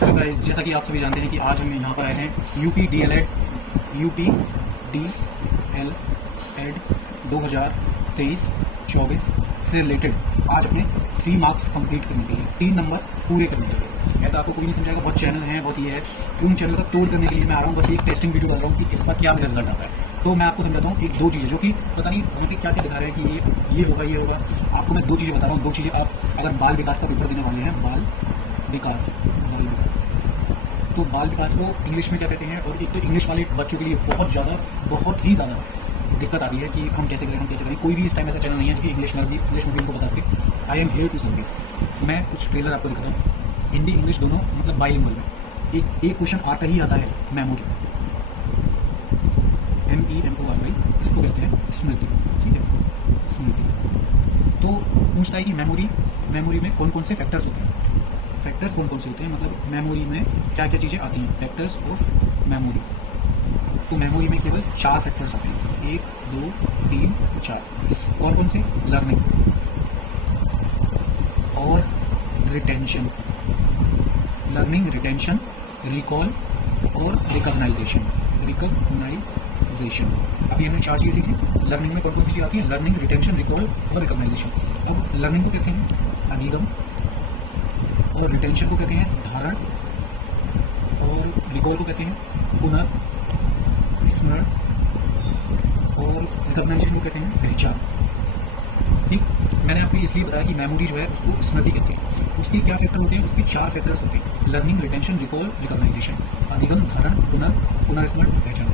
तो गाइस जैसा कि आप सभी जानते हैं कि आज हम यहाँ पर आए हैं यूपी DLED 2023-24 से रिलेटेड आज अपने 3 मार्क्स कंप्लीट करने के लिए 3 नंबर पूरे करने के लिए। ऐसा आपको कोई नहीं समझाएगा, बहुत चैनल हैं, बहुत ये है। उन चैनल का तोड़ करने के लिए मैं आ रहा हूँ, बस एक टेस्टिंग वीडियो डाल रहा हूँ कि इसका क्या मेरा रिजल्ट आता है। तो मैं आपको समझाता हूँ एक दो चीज़ें जो कि पता नहीं वहाँ पे क्या क्या दिखा रहे हैं कि ये होगा। आपको मैं 2 चीज़ें बता रहा हूँ। 2 चीज़ें आप अगर बाल विकास का पेपर देने वाले हैं, बाल विकास तो बाल विकास को इंग्लिश में क्या कहते हैं, और एक तो इंग्लिश वाले बच्चों के लिए बहुत ही ज़्यादा दिक्कत आ रही है कि हम कैसे करें। कोई भी इस टाइम ऐसा चैनल नहीं है जो कि इंग्लिश में भी उनको बता सके। I am here to serve. मैं कुछ ट्रेलर आपको दिखाता हूँ, हिंदी इंग्लिश दोनों, मतलब बाइलिंगुअल में। एक क्वेश्चन आता है मेमोरी, MEMORY, इसको कहते हैं स्मृति। ठीक है, स्मृति। तो पूछता है कि मेमोरी में कौन कौन से फैक्टर्स होते हैं। फैक्टर्स कौन कौन से होते हैं, मतलब मेमोरी में क्या क्या चीज़ें आती हैं, फैक्टर्स ऑफ मेमोरी। तो मेमोरी में केवल 4 फैक्टर्स आते हैं, 1 2 3 4। कौन कौन से? लर्निंग और रिटेंशन, रिकॉल और रिकॉग्नाइजेशन। अभी हमने 4 चीज़ें सीखी। लर्निंग में कौन कौन सी चीज़ आती है? लर्निंग, रिटेंशन, रिकॉल और रिकॉग्नाइजेशन। अब लर्निंग को कहते हैं अधिगम, और रिटेंशन को कहते हैं धारण, और रिकॉल को कहते हैं पुनर्स्मरण, और रिकॉग्नाइजेशन को कहते हैं पहचान। ठीक, मैंने आपको इसलिए बताया कि मेमोरी जो है उसको स्मृति कहते हैं। उसके क्या फैक्टर होते हैं? उसके 4 फैक्टर्स होते हैं, लर्निंग, रिटेंशन, रिकॉल, रिकॉग्नाइजेशन। अधिगम, धारण, पुनर्स्मरण, पहचान।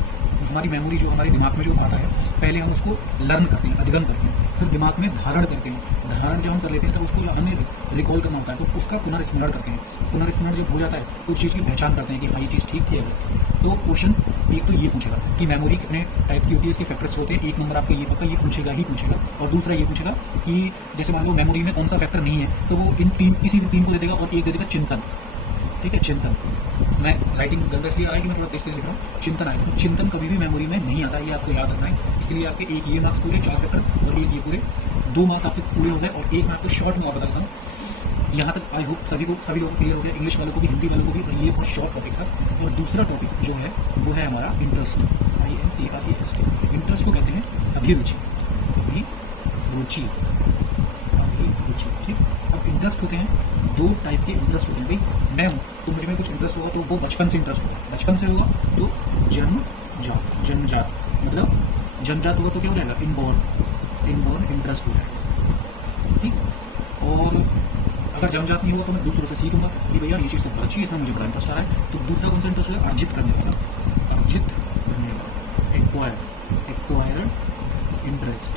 हमारी मेमोरी जो हमारे दिमाग में जो आता है, पहले हम उसको लर्न करते हैं, अधिगम करते हैं, फिर दिमाग में धारण करते हैं। धारण जब हम कर लेते हैं तब उसको जो हमें रिकॉल करना होता है तो उसका पुनर्स्मरण करते हैं। पुनर्स्मरण जब हो जाता है तो उस चीज़ की पहचान करते हैं कि हाँ ये चीज़ ठीक थी। तो क्वेश्चन एक तो ये पूछेगा कि मेमोरी कितने टाइप की होती है, इसके फैक्टर्स होते हैं। 1 नंबर आपका ये पक्का ये पूछेगा। और दूसरा ये पूछेगा कि जैसे मान लो मेमोरी में कौन सा फैक्टर नहीं है, तो वो किसी 3 को दे देगा, और एक दे देगा चिंतन। ठीक है, चिंतन। मैं राइटिंग गंदा इसलिए आ रहा है कि मैं थोड़ा तेज लिख रहा हूँ। चिंतन आएगा, तो चिंतन कभी भी मेमोरी में नहीं आता, ये आपको याद रखना है। इसलिए आपके एक ये मार्क्स पूरे 4 फैक्टर, और एक ये पूरे 2 मार्क्स आपके पूरे हो गए। और एक मैं आपको शॉर्ट में और बता देता हूँ। यहाँ तक आई होप सभी लोगों को क्लियर हो गया, इंग्लिश वालों को भी, हिंदी वालों को भी। और ये बहुत शॉर्ट टॉपिक था। और दूसरा टॉपिक जो है वो है हमारा इंटरेस्ट, INTREST। इंटरेस्ट को कहते हैं अभिरुचि। ठीक, अब इंटरेस्ट होते हैं 2 टाइप के इंटरेस्ट होते हैं। भाई मैं हूँ तो मुझे में कुछ इंटरेस्ट होगा, तो वो बचपन से इंटरेस्ट होगा, बचपन से होगा तो जन्मजात मतलब जन्मजात होगा तो क्या हो जाएगा? इनबॉर्न इंटरेस्ट हो जाएगा। ठीक, और अगर जन्मजात नहीं होगा तो मैं दूसरों से सीखूंगा कि भैया ये चीज़ तो बहुत अच्छी है, इसमें मुझे बड़ा इंटरेस्ट आ रहा है। तो दूसरा कौन सा इंटरेस्ट होगा? अर्जित करने वाला, एक्वायर्ड इंटरेस्ट।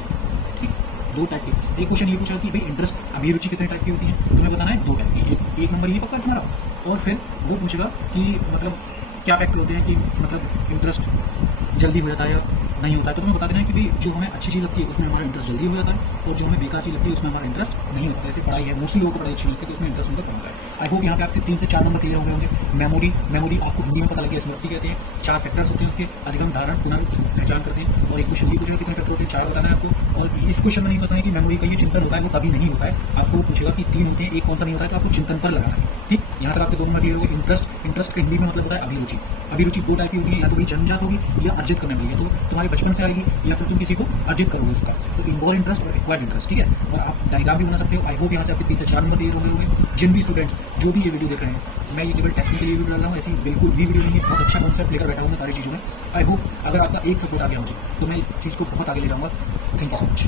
ठीक, 2 टाइप के। एक क्वेश्चन ये पूछा कि भाई इंटरेस्ट, अभिरुचि कितने टाइप की होती है, तुम्हें बताना है 2 टाइप की। एक नंबर ये पक्का तुम्हारा, और फिर वो पूछेगा कि मतलब क्या फैक्टर होते हैं कि मतलब इंटरेस्ट जल्दी हो जाता है या नहीं होता है। तो तुम्हें बता देना है कि भाई जो हमें अच्छी चीज़ लगती है उसमें हमारा इंटरेस्ट जल्दी हो जाता है, और जो हमें बेकार चीज़ लगती है उसमें हमारा इंटरेस्ट नहीं होता है। जैसे पढ़ाई है, मोस्टली लोगों को पढ़ाई अच्छी लगती है तो उसमें इंटरेस्ट उनका कम होता है। आई होप यहाँ पे आपके 3 से 4 नंबर क्लियर हो गए होंगे। मेमोरी आपको हिंदी में पता लग गया, स्मृति कहते हैं। 4 फैक्टर्स होते हैं उसके, अधिगम, धारण, पहचान करते हैं। और एक क्वेश्चन ये पूछेगा कितने फैक्टर होते हैं, 4 बताना है आपको। और इस क्वेश्चन में नहीं फंसना है कि मेमोरी का ये चिंतन होता है, वो कभी नहीं होता है। आपको पूछेगा कि 3 होते हैं, एक कौन सा नहीं होता है, तो आपको चिंतन पर लगाना है। ठीक, यहाँ तक आपके 2 नंबर क्लियर हो गए। इंटरेस्ट का हिंदी में मतलब होता है अभिरुचि 2 टाइप की होती है, या तो जन्मजात होगी या अर्जित करने वाली है। तो तुम्हारे बचपन से आएगी या फिर तुम किसी को अर्जित करोगे उसका। तो इनबॉर्न इंटरेस्ट और एक्वायर्ड इंटरेस्ट। ठीक है, और आप डायग्राम भी बना सकते हो। आई होप यहाँ से आपके 3 से 4 नंबर क्लियर हो गए होंगे। जिन भी स्टूडेंट्स जो भी ये वीडियो देख रहे हैं, मैं ये केवल टेस्टिंग के लिए वीडियो डाल रहा हूँ, ऐसी बिल्कुल भी वीडियो नहीं है। बहुत अच्छा कॉन्सेप्ट लेकर बैठा हूँ मैं सारी चीज़ों में। आई होप अगर आपका एक सपोर्ट आ गया मुझे तो मैं इस चीज़ को बहुत आगे ले जाऊँगा। Thank you so much.